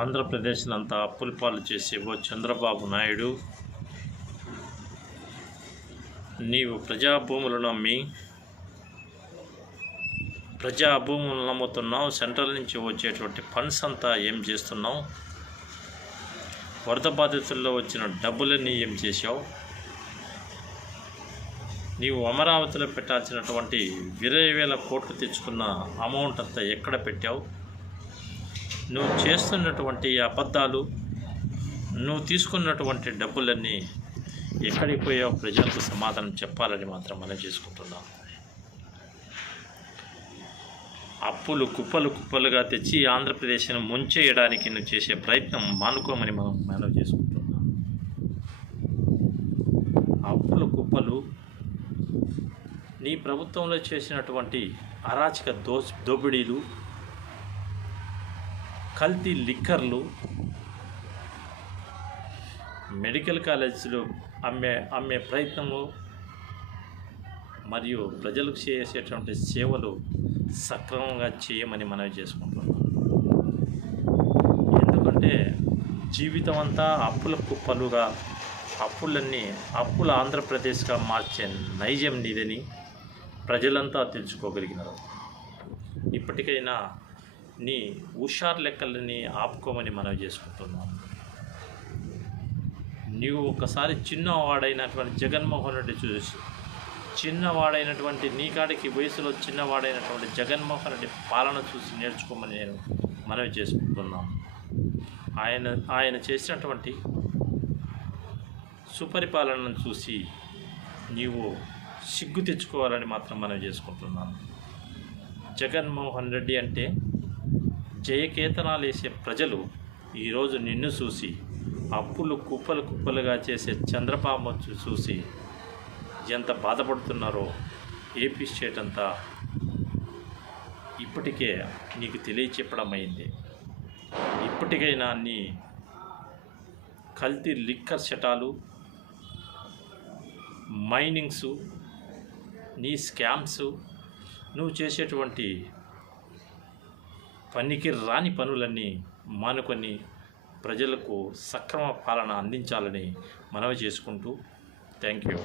ఆంధ్రప్రదేశ్నంతా అప్పుల పాలు చేసే ఓ చంద్రబాబు నాయుడు, నీవు ప్రజాభూములను నమ్ముతున్నావు. సెంట్రల్ నుంచి వచ్చేటువంటి ఫండ్స్ అంతా ఏం చేస్తున్నావు? వరద బాధితుల్లో వచ్చిన డబ్బులన్నీ ఏం చేశావు? నీవు అమరావతిలో పెట్టాల్సినటువంటి 20,000 కోట్లు తెచ్చుకున్న అమౌంట్ అంతా ఎక్కడ పెట్టావు? నువ్వు చేస్తున్నటువంటి అబద్ధాలు, నువ్వు తీసుకున్నటువంటి డబ్బులన్నీ ఎక్కడికి పోయావు? ప్రజలకు సమాధానం చెప్పాలని మాత్రం మనం చేసుకుంటున్నాం. అప్పులు కుప్పలుగా తెచ్చి ఆంధ్రప్రదేశ్ను ముంచేయడానికి నువ్వు చేసే ప్రయత్నం మానుకోమని మనం చేసుకుంటున్నాం. అప్పులు కుప్పలు నీ ప్రభుత్వంలో చేసినటువంటి అరాచక దోపిడీలు, కల్తీ లిక్కర్లు, మెడికల్ కాలేజీలు అమ్మే ప్రయత్నము మరియు ప్రజలకు చేసేటువంటి సేవలు సక్రమంగా చేయమని మనవి చేసుకుంటున్నాం. ఎందుకంటే జీవితం అంతా అప్పుల కుప్పలుగా, అప్పుల ఆంధ్రప్రదేశ్గా మార్చే నైజం నీదని ప్రజలంతా తెలుసుకోగలిగినారు. ఇప్పటికైనా నీ హుషారు లెక్కలని ఆపుకోమని మనవి చేసుకుంటున్నాం. నీవు ఒకసారి చిన్నవాడైనటువంటి జగన్మోహన్ రెడ్డి చూసి, చిన్నవాడైనటువంటి నీకాడికి వయసులో చిన్నవాడైనటువంటి జగన్మోహన్ రెడ్డి పాలన చూసి నేర్చుకోమని నేను మనవి చేసుకుంటున్నాను. ఆయన చేసినటువంటి సుపరిపాలనను చూసి నీవు సిగ్గు తెచ్చుకోవాలని మాత్రం మనవి చేసుకుంటున్నాను. జగన్మోహన్ రెడ్డి అంటే జయకేతనాలు వేసే ప్రజలు ఈరోజు నిన్ను చూసి, అప్పులు కుప్పలుగా చేసే చంద్రబాబు చూసి ఎంత బాధపడుతున్నారో ఏపీ స్టేట్ అంతా ఇప్పటికే నీకు తెలియచెప్పడం అయింది. ఇప్పటికైనా నీ కల్తీ లిక్కర్ చటాలు, మైనింగ్సు, నీ స్కామ్స్, నువ్వు చేసేటువంటి పనికి రాని పనులన్నీ మానుకొని ప్రజలకు సక్రమ పాలన అందించాలని మనవి చేసుకుంటూ థ్యాంక్ యూ.